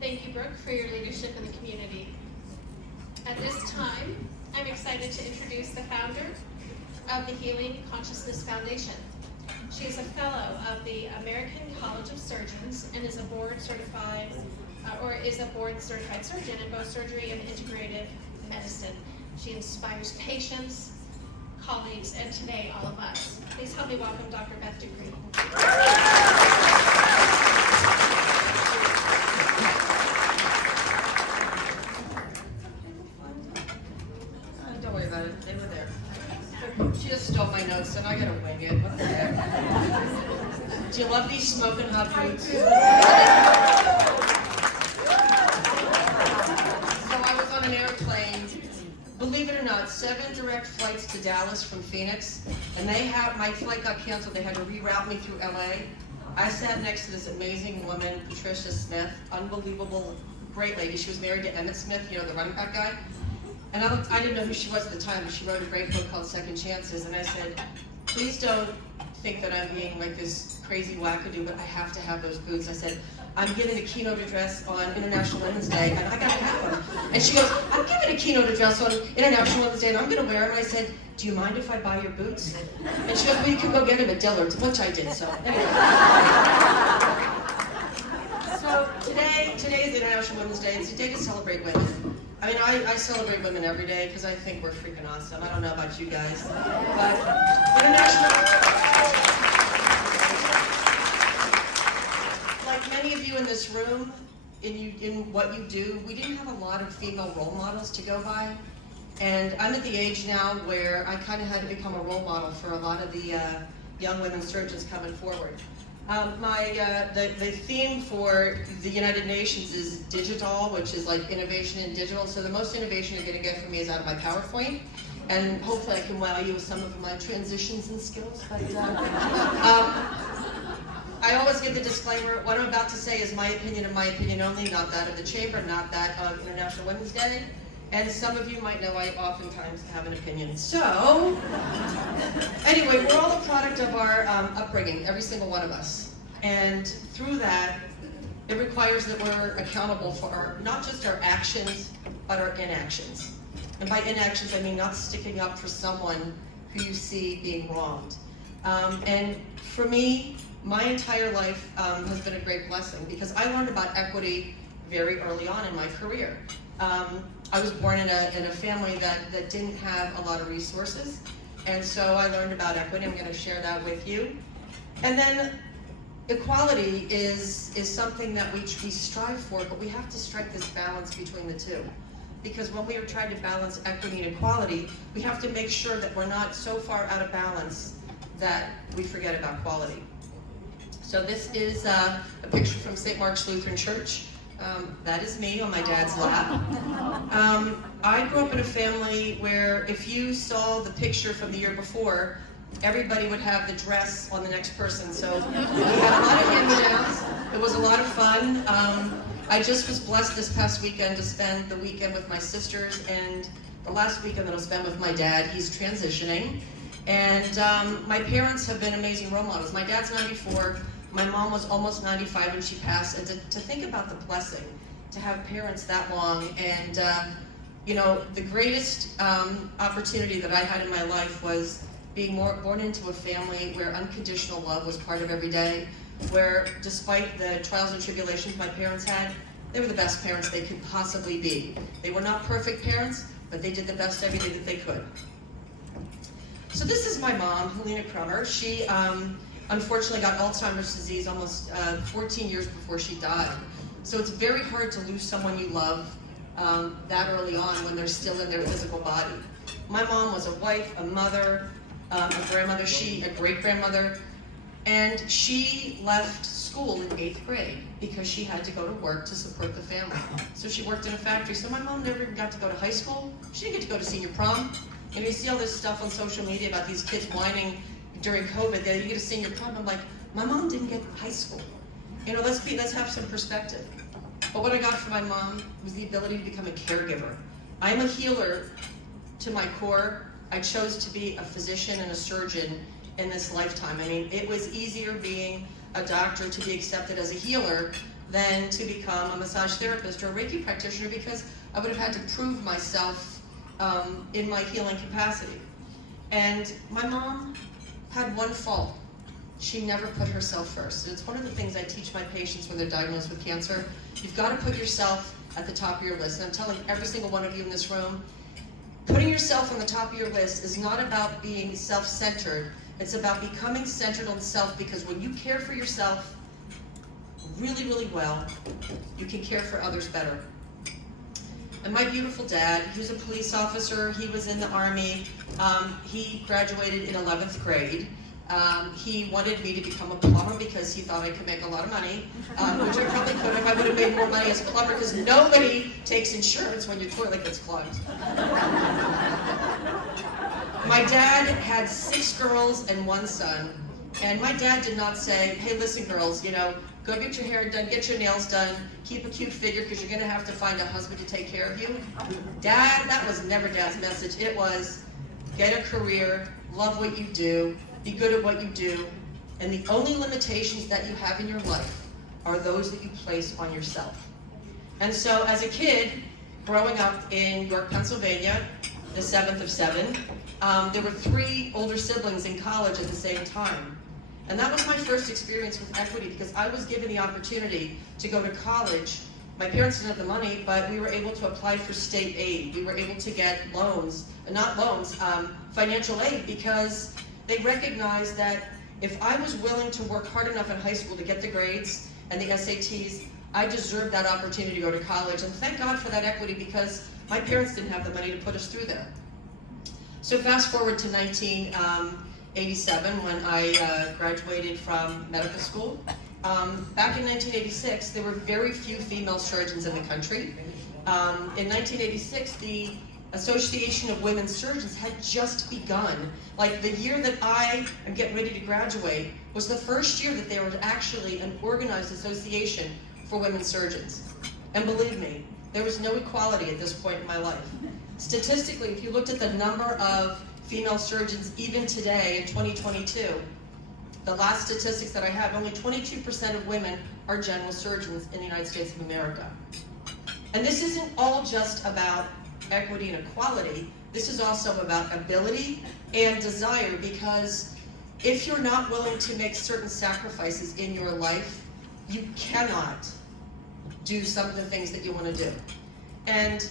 Thank you, Brooke, for your leadership in the community. At this time, I'm excited to introduce the founder of the Healing Consciousness Foundation. She is a fellow of the American College of Surgeons and is a board-certified surgeon in both surgery and integrative medicine. She inspires patients, colleagues, and today, all of us. Please help me welcome Dr. Beth Dupree. Don't worry about it. They were there. She just stole my notes, and I gotta wing it. What the heck? Do you love these smoking hot boots? So I was on an airplane. Believe it or not, 7 direct flights to Dallas from Phoenix, and my flight got canceled. They had to reroute me through LA. I sat next to this amazing woman, Patricia Smith, unbelievable, great lady. She was married to Emmett Smith, the running back guy. And I didn't know who she was at the time, but she wrote a great book called Second Chances. And I said, please don't think that I'm being like this crazy wackadoo, but I have to have those boots. I said, I'm giving a keynote address on International Women's Day, and I got to have them. And she goes, I'm giving a keynote address on International Women's Day, and I'm going to wear them. And I said, do you mind if I buy your boots? And she goes, well, you can go get them at Dillard's, which I did, so anyway. So today is International Women's Day. It's a day to celebrate women. I mean, I celebrate women every day because I think we're freaking awesome. I don't know about you guys, but like many of you in this room, in what you do, we didn't have a lot of female role models to go by. And I'm at the age now where I kind of had to become a role model for a lot of the young women surgeons coming forward. The theme for the United Nations is digital, which is like innovation in digital. So the most innovation you're going to get from me is out of my PowerPoint, and hopefully I can wow you with some of my transitions and skills. But I always give the disclaimer: what I'm about to say is my opinion and my opinion only, not that of the Chamber, not that of International Women's Day. And some of you might know I oftentimes have an opinion. So, anyway, we're all a product of our upbringing, every single one of us. And through that, it requires that we're accountable for not just our actions, but our inactions. And by inactions, I mean not sticking up for someone who you see being wronged. And for me, my entire life has been a great blessing because I learned about equity very early on in my career. I was born in a family that didn't have a lot of resources, and so I learned about equity. I'm going to share that with you. And then equality is something that we strive for, but we have to strike this balance between the two. Because when we are trying to balance equity and equality, we have to make sure that we're not so far out of balance that we forget about quality. So this is a picture from St. Mark's Lutheran Church. That is me on my dad's lap. I grew up in a family where if you saw the picture from the year before, everybody would have the dress on the next person. So we had a lot of hand-me-downs. It was a lot of fun. I just was blessed this past weekend to spend the weekend with my sisters, and the last weekend that I'll spend with my dad. He's transitioning. And my parents have been amazing role models. My dad's 94. My mom was almost 95 when she passed, and to think about the blessing to have parents that long. And the greatest opportunity that I had in my life was being born into a family where unconditional love was part of every day, where despite the trials and tribulations my parents had, they were the best parents they could possibly be. They were not perfect parents, but they did the best every day that they could. So this is my mom, Helena Krummer. She unfortunately got Alzheimer's disease almost 14 years before she died. So it's very hard to lose someone you love that early on when they're still in their physical body. My mom was a wife, a mother, a grandmother, a great-grandmother, and she left school in 8th grade because she had to go to work to support the family. So she worked in a factory. So my mom never even got to go to high school. She didn't get to go to senior prom. And you see all this stuff on social media about these kids whining during COVID that you get a senior prom. I'm like, my mom didn't get high school. Let's have some perspective. But what I got from my mom was the ability to become a caregiver. I'm a healer to my core. I chose to be a physician and a surgeon in this lifetime. I mean, it was easier being a doctor to be accepted as a healer than to become a massage therapist or a Reiki practitioner, because I would have had to prove myself in my healing capacity. And my mom had one fault. She never put herself first. And it's one of the things I teach my patients when they're diagnosed with cancer. You've got to put yourself at the top of your list. And I'm telling every single one of you in this room, putting yourself on the top of your list is not about being self-centered. It's about becoming centered on self, because when you care for yourself really, really well, you can care for others better. And my beautiful dad, he was a police officer, he was in the Army, he graduated in 11th grade. He wanted me to become a plumber because he thought I could make a lot of money, which I probably could have. I would have made more money as a plumber, because nobody takes insurance when your toilet gets clogged. My dad had 6 girls and 1 son, and my dad did not say, hey, listen girls, you know, go get your hair done, get your nails done, keep a cute figure because you're going to have to find a husband to take care of you. Dad, that was never Dad's message. It was, get a career, love what you do, be good at what you do, and the only limitations that you have in your life are those that you place on yourself. And so as a kid, growing up in York, Pennsylvania, the 7th of 7, there were 3 older siblings in college at the same time. And that was my first experience with equity, because I was given the opportunity to go to college. My parents didn't have the money, but we were able to apply for state aid. We were able to get loans, not loans, financial aid, because they recognized that if I was willing to work hard enough in high school to get the grades and the SATs, I deserved that opportunity to go to college. And thank God for that equity, because my parents didn't have the money to put us through there. So fast forward to 1987, when I graduated from medical school. Back in 1986, there were very few female surgeons in the country. In 1986, the Association of Women Surgeons had just begun. Like, the year that I am getting ready to graduate was the first year that there was actually an organized association for women surgeons. And believe me, there was no equality at this point in my life. Statistically, if you looked at the number of female surgeons even today in 2022, the last statistics that I have, only 22% of women are general surgeons in the United States of America. And this isn't all just about equity and equality. This is also about ability and desire, because if you're not willing to make certain sacrifices in your life, you cannot do some of the things that you want to do. And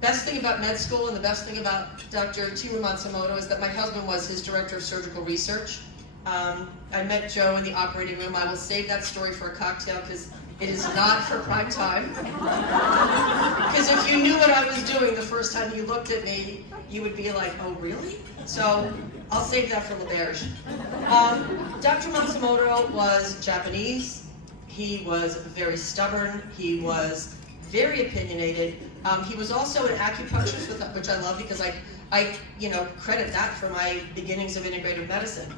best thing about med school, and the best thing about Dr. Timu Matsumoto, is that my husband was his director of surgical research. I met Joe in the operating room. I will save that story for a cocktail, because it is not for prime time. Because if you knew what I was doing the first time you looked at me, you would be like, oh, really? So I'll save that for l'auberge. Dr. Matsumoto was Japanese. He was very stubborn. He was very opinionated. He was also an acupuncturist, which I love, because I credit that for my beginnings of integrative medicine.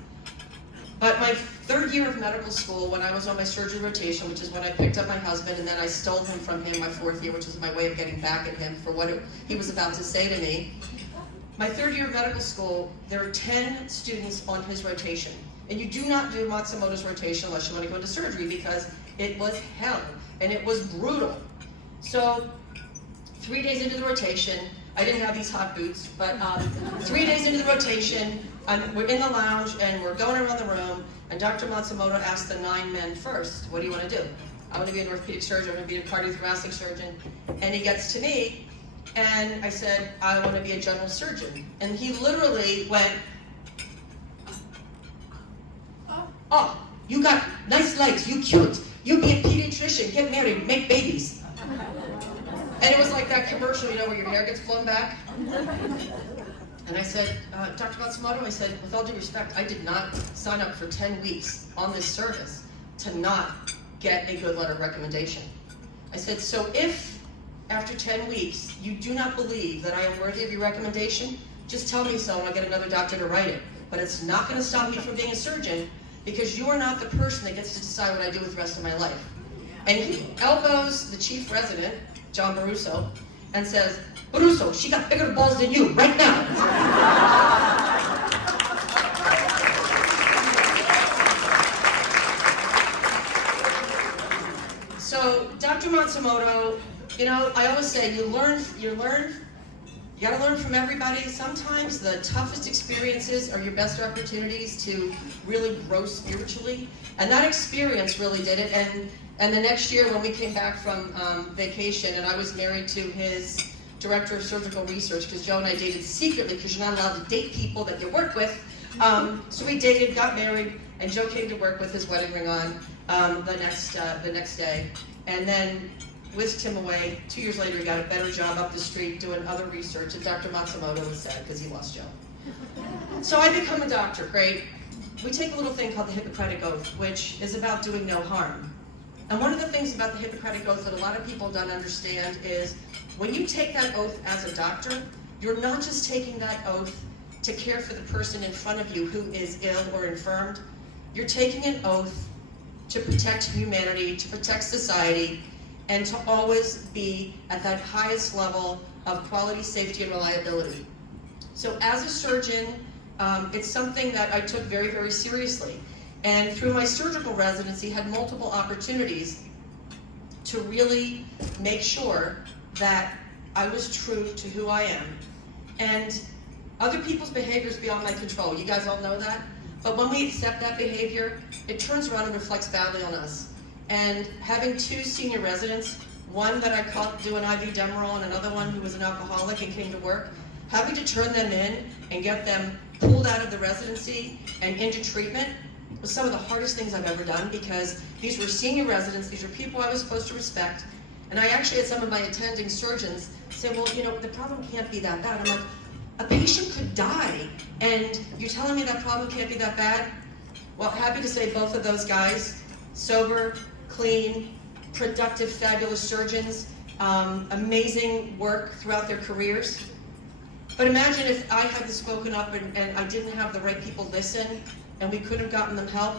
But my 3rd year of medical school, when I was on my surgery rotation, which is when I picked up my husband, and then I stole him from him my 4th year, which was my way of getting back at him for what he was about to say to me. My 3rd year of medical school, there are 10 students on his rotation. And you do not do Matsumoto's rotation unless you want to go into surgery, because it was hell, and it was brutal. So 3 days into the rotation, I didn't have these hot boots, but 3 days into the rotation, we're in the lounge and we're going around the room, and Dr. Matsumoto asked the 9 men first, what do you want to do? I want to be an orthopedic surgeon, I want to be a cardiothoracic surgeon. And he gets to me, and I said, I want to be a general surgeon. And he literally went, oh, you got nice legs, you cute, you be a pediatrician, get married, make babies. And it was like that commercial, where your hair gets blown back. And I said, Dr. Matsumoto, I said, with all due respect, I did not sign up for 10 weeks on this service to not get a good letter of recommendation. I said, so if after 10 weeks you do not believe that I am worthy of your recommendation, just tell me so and I'll get another doctor to write it. But it's not going to stop me from being a surgeon, because you are not the person that gets to decide what I do with the rest of my life. And he elbows the chief resident, John Baruso, and says, Baruso, she got bigger balls than you right now. So Dr. Matsumoto, you know, I always say you gotta learn from everybody. Sometimes the toughest experiences are your best opportunities to really grow spiritually. And that experience really did it. And the next year when we came back from vacation, and I was married to his director of surgical research, because Joe and I dated secretly, because you're not allowed to date people that you work with. So we dated, got married, and Joe came to work with his wedding ring on the next day. And then whisked him away. 2 years later, he got a better job up the street doing other research, and Dr. Matsumoto was sad because he lost Joe. So I become a doctor, great. We take a little thing called the Hippocratic Oath, which is about doing no harm. And one of the things about the Hippocratic Oath that a lot of people don't understand is when you take that oath as a doctor, you're not just taking that oath to care for the person in front of you who is ill or infirmed. You're taking an oath to protect humanity, to protect society, and to always be at that highest level of quality, safety, and reliability. So as a surgeon, it's something that I took very, very seriously. And through my surgical residency, had multiple opportunities to really make sure that I was true to who I am. And other people's behavior is beyond my control. You guys all know that? But when we accept that behavior, it turns around and reflects badly on us. And having 2 senior residents, one that I caught doing IV Demerol and another one who was an alcoholic and came to work, having to turn them in and get them pulled out of the residency and into treatment was some of the hardest things I've ever done, because these were senior residents, these were people I was supposed to respect. And I actually had some of my attending surgeons say, well, you know, the problem can't be that bad. I'm like, a patient could die, and you're telling me that problem can't be that bad? Well, happy to say both of those guys, sober, clean, productive, fabulous surgeons, amazing work throughout their careers. But imagine if I hadn't spoken up and I didn't have the right people listen, and we could have gotten them help.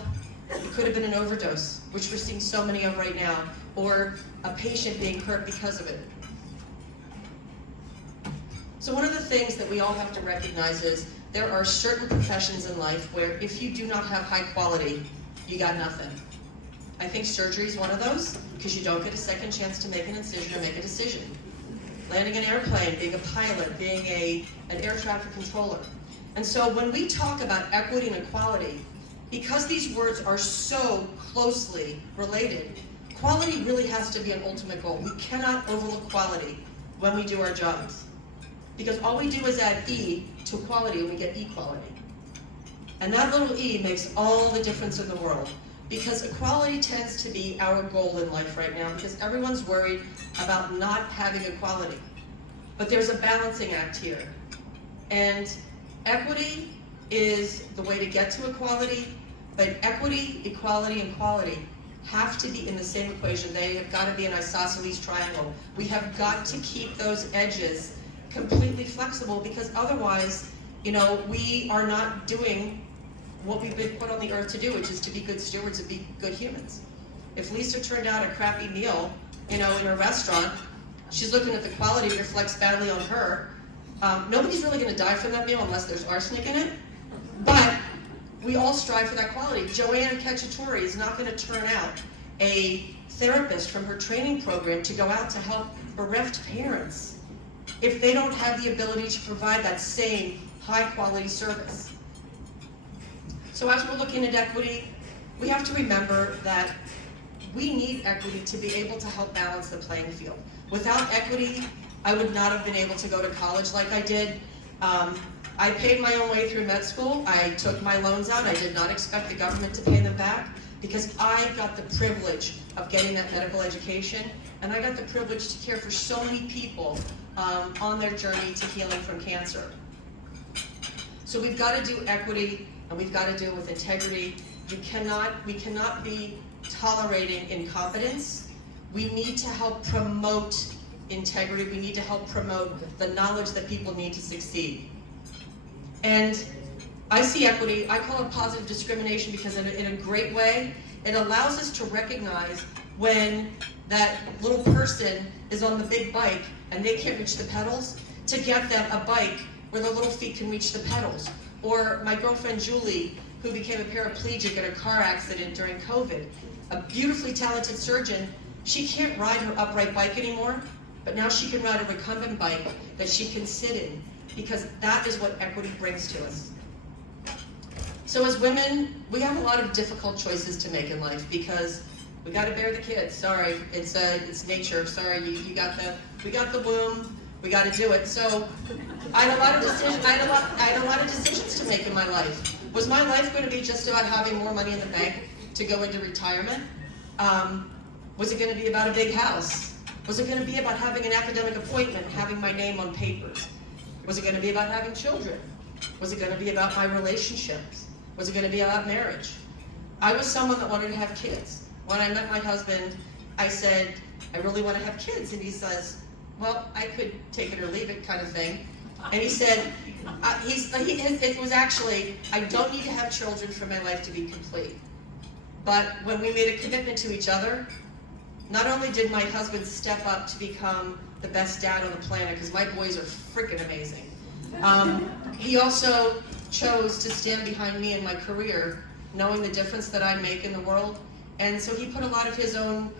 It could have been an overdose, which we're seeing so many of right now, or a patient being hurt because of it. So one of the things that we all have to recognize is there are certain professions in life where if you do not have high quality, you got nothing. I think surgery is one of those, because you don't get a second chance to make an incision or make a decision. Landing an airplane, being a pilot, being an air traffic controller. And so when we talk about equity and equality, because these words are so closely related, quality really has to be an ultimate goal. We cannot overlook quality when we do our jobs. Because all we do is add E to quality and we get equality. And that little E makes all the difference in the world. Because equality tends to be our goal in life right now, because everyone's worried about not having equality. But there's a balancing act here. And equity is the way to get to equality, but equity, equality, and quality have to be in the same equation. They have got to be an isosceles triangle. We have got to keep those edges completely flexible, because otherwise, you know, we are not doing what we've been put on the earth to do, which is to be good stewards and be good humans. If Lisa turned out a crappy meal, you know, in a restaurant, she's looking at the quality, it reflects badly on her. Nobody's really going to die from that meal unless there's arsenic in it, but we all strive for that quality. Joanne Cacciatore is not going to turn out a therapist from her training program to go out to help bereft parents if they don't have the ability to provide that same high quality service. So as we're looking at equity, we have to remember that we need equity to be able to help balance the playing field. Without equity, I would not have been able to go to college like I did. I paid my own way through med school. I took my loans out. I did not expect the government to pay them back, because I got the privilege of getting that medical education, and I got the privilege to care for so many people on their journey to healing from cancer. So we've got to do equity, and we've got to do it with integrity. We cannot be tolerating incompetence. We need to help promote integrity. We need to help promote the knowledge that people need to succeed. And I see equity, I call it positive discrimination, because in a great way, it allows us to recognize when that little person is on the big bike and they can't reach the pedals, to get them a bike where their little feet can reach the pedals. Or my girlfriend Julie, who became a paraplegic in a car accident during COVID, a beautifully talented surgeon, She can't ride her upright bike anymore, but now she can ride a recumbent bike that she can sit in, because that is what equity brings to us. So as women, we have a lot of difficult choices to make in life, because we got to bear the kids. Sorry, it's nature. Sorry, we got the womb. We got to do it. So I had a lot of decisions. I had a lot of decisions to make in my life. Was my life going to be just about having more money in the bank to go into retirement? Was it going to be about a big house? Was it going to be about having an academic appointment, having my name on papers? Was it going to be about having children? Was it going to be about my relationships? Was it going to be about marriage? I was someone that wanted to have kids. When I met my husband, I said, I really want to have kids. And he says, well, I could take it or leave it, kind of thing. And he said, it was actually, I don't need to have children for my life to be complete. But when we made a commitment to each other, not only did my husband step up to become the best dad on the planet, because my boys are freaking amazing, he also chose to stand behind me in my career, knowing the difference that I make in the world. And so he put a lot of his own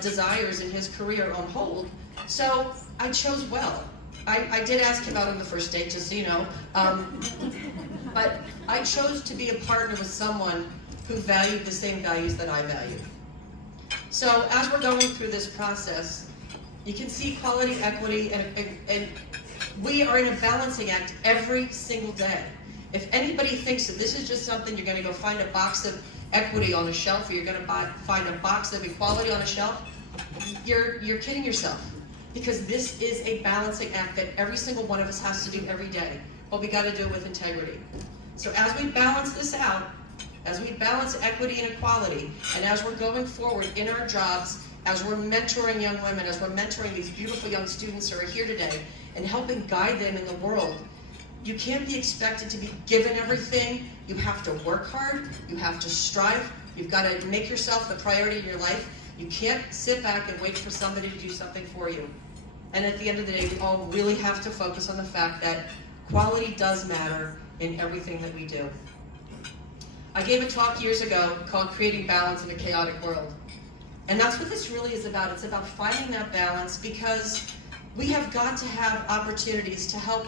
desires in his career on hold. So I chose well. I did ask him out on the first date, just so you know. But I chose to be a partner with someone who valued the same values that I value. So as we're going through this process, you can see quality, equity, and we are in a balancing act every single day. If anybody thinks that this is just something you're going to go find a box of equity on a shelf, or you're going to find a box of equality on a shelf, you're kidding yourself. Because this is a balancing act that every single one of us has to do every day. But we got to do it with integrity. So as we balance this out, as we balance equity and equality, and as we're going forward in our jobs, as we're mentoring young women, as we're mentoring these beautiful young students who are here today, and helping guide them in the world, you can't be expected to be given everything. You have to work hard. You have to strive. You've got to make yourself the priority in your life. You can't sit back and wait for somebody to do something for you. And at the end of the day, we all really have to focus on the fact that quality does matter in everything that we do. I gave a talk years ago called Creating Balance in a Chaotic World. And that's what this really is about. It's about finding that balance, because we have got to have opportunities to help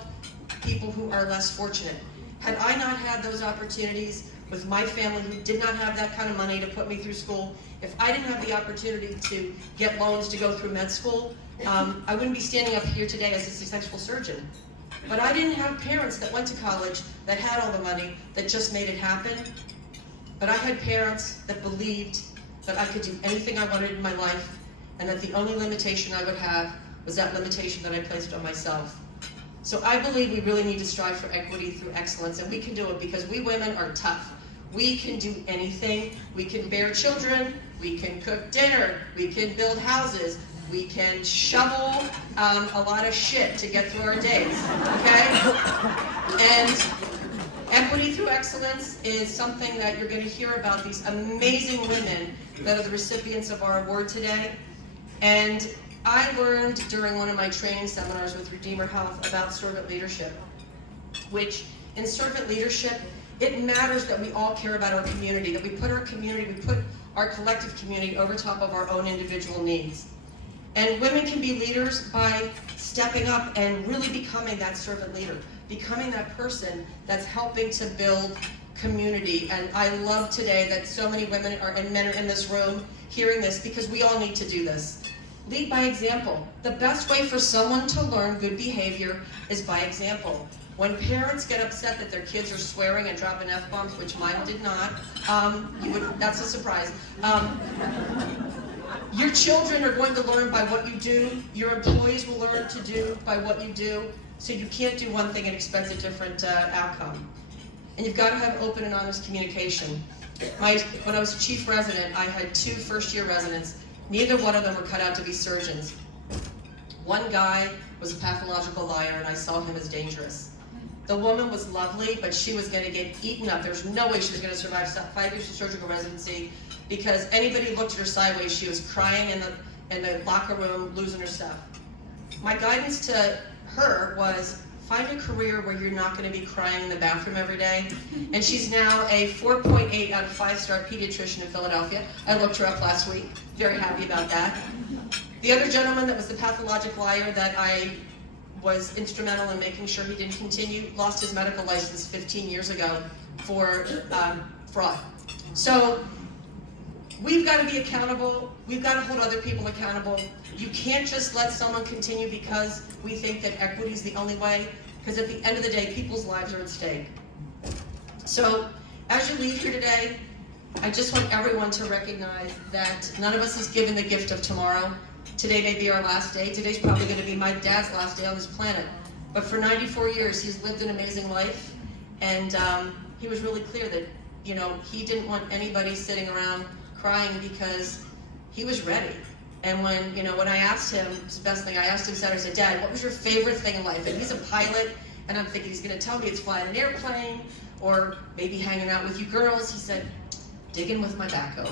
people who are less fortunate. Had I not had those opportunities with my family, who did not have that kind of money to put me through school, if I didn't have the opportunity to get loans to go through med school, I wouldn't be standing up here today as a successful surgeon. But I didn't have parents that went to college, that had all the money, that just made it happen. But I had parents that believed that I could do anything I wanted in my life, and that the only limitation I would have was that limitation that I placed on myself. So I believe we really need to strive for equity through excellence, and we can do it because we women are tough. We can do anything. We can bear children, we can cook dinner, we can build houses, we can shovel a lot of shit to get through our days, okay? And equity through excellence is something that you're going to hear about, these amazing women that are the recipients of our award today. And I learned during one of my training seminars with Redeemer Health about servant leadership, which in servant leadership, it matters that we all care about our community, that we put our collective community over top of our own individual needs. And women can be leaders by stepping up and really becoming that servant leader, becoming that person that's helping to build community. And I love today that so many women and men are in this room hearing this, because we all need to do this. Lead by example. The best way for someone to learn good behavior is by example. When parents get upset that their kids are swearing and dropping F-bombs, which mine did not, that's a surprise. Your children are going to learn by what you do. Your employees will learn to do by what you do. So you can't do one thing and expect a different outcome. And you've got to have open and honest communication. When I was a chief resident, I had 2 first-year residents. Neither one of them were cut out to be surgeons. One guy was a pathological liar, and I saw him as dangerous. The woman was lovely, but she was going to get eaten up. There's no way she was going to survive 5 years of surgical residency, because anybody who looked at her sideways, she was crying in the locker room, losing her stuff. My guidance to her was, find a career where you're not going to be crying in the bathroom every day. And she's now a 4.8 out of 5-star pediatrician in Philadelphia. I looked her up last week. Very happy about that. The other gentleman that was the pathologic liar that I was instrumental in making sure he didn't continue, lost his medical license 15 years ago for fraud. So we've got to be accountable. We've got to hold other people accountable. You can't just let someone continue because we think that equity is the only way, because at the end of the day, people's lives are at stake. So as you leave here today, I just want everyone to recognize that none of us is given the gift of tomorrow. Today may be our last day. Today's probably going to be my dad's last day on this planet. But for 94 years, he's lived an amazing life, and he was really clear that, you know, he didn't want anybody sitting around crying because he was ready. And when I asked him, it's the best thing I asked him, Saturday, I said, Dad, what was your favorite thing in life? And he's a pilot, and I'm thinking he's going to tell me it's flying an airplane, or maybe hanging out with you girls. He said, digging with my backhoe.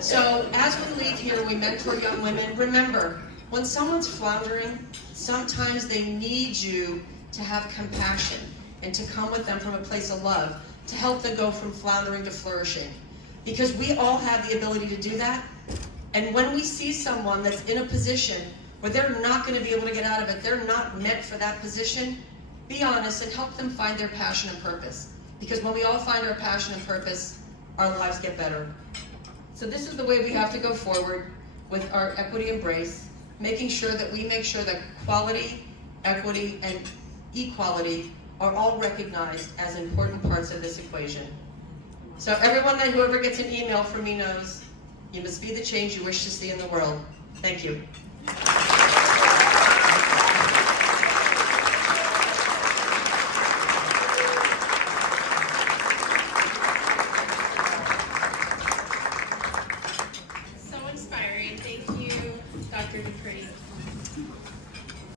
So as we leave here, we mentor young women. Remember, when someone's floundering, sometimes they need you to have compassion and to come with them from a place of love, to help them go from floundering to flourishing. Because we all have the ability to do that. And when we see someone that's in a position where they're not going to be able to get out of it, they're not meant for that position, be honest and help them find their passion and purpose. Because when we all find our passion and purpose, our lives get better. So this is the way we have to go forward with our equity embrace, making sure that we make sure that quality, equity, and equality are all recognized as important parts of this equation. So everyone, whoever gets an email from me knows you must be the change you wish to see in the world. Thank you. So inspiring. Thank you, Dr. Dupree.